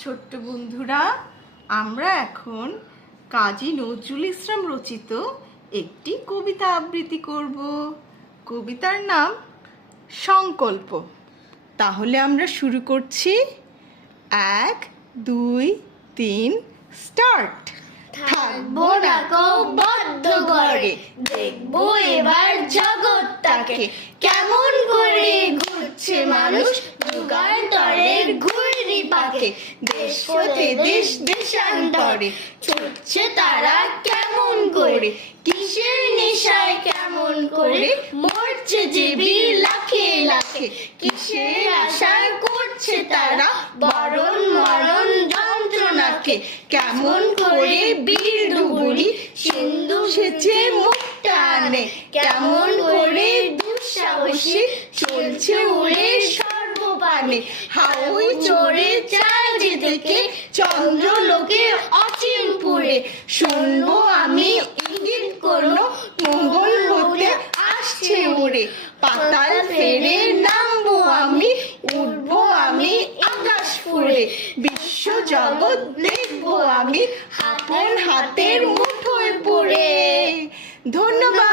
ছোট্ট বন্ধুরা, আমরা এখন কাজী নজরুল ইসলাম রচিত একটি কবিতা আবৃত্তি করব। কবিতার নাম সংকল্প। তাহলে আমরা শুরু করছি। 1, 2, 3 স্টার্ট। থাকবো না কো বদ্ধ ঘরে, দেখবো এবার জগৎটাকে কেমন করে ঘুরছে মানুষ যুগান্তরের ঘূর্ণি পাকে। দেশ হতে দেশ দেশান্তরে ছুটছে তারা কেমন করে, কিসের নেশায় কেমন করে মরছে যে বীর লাখে লাখে। কিসের আশায় করছে তারা বরণ মরণ যন্ত্রণাকে। কেমন করে বীর ডুবুরি সিন্ধু সেচে মুখটা আনে, কেমন করে দুঃসাহসী চলছে উড়ে সর্বপানে। হাউই চড়ে চায় যে থেকে চন্দ্রলোকে অচিনপুরে। শুনবো আমি ইঙ্গিত করলো মঙ্গল হতে আসছে উড়ে। পাতাল ফেরে নামবো আমি, উঠবো আমি আকাশ ফুরে। বিশ্ব জগৎ দেখবো আমি আপন হাতের মুঠোয় পড়ে। ধন্যবাদ।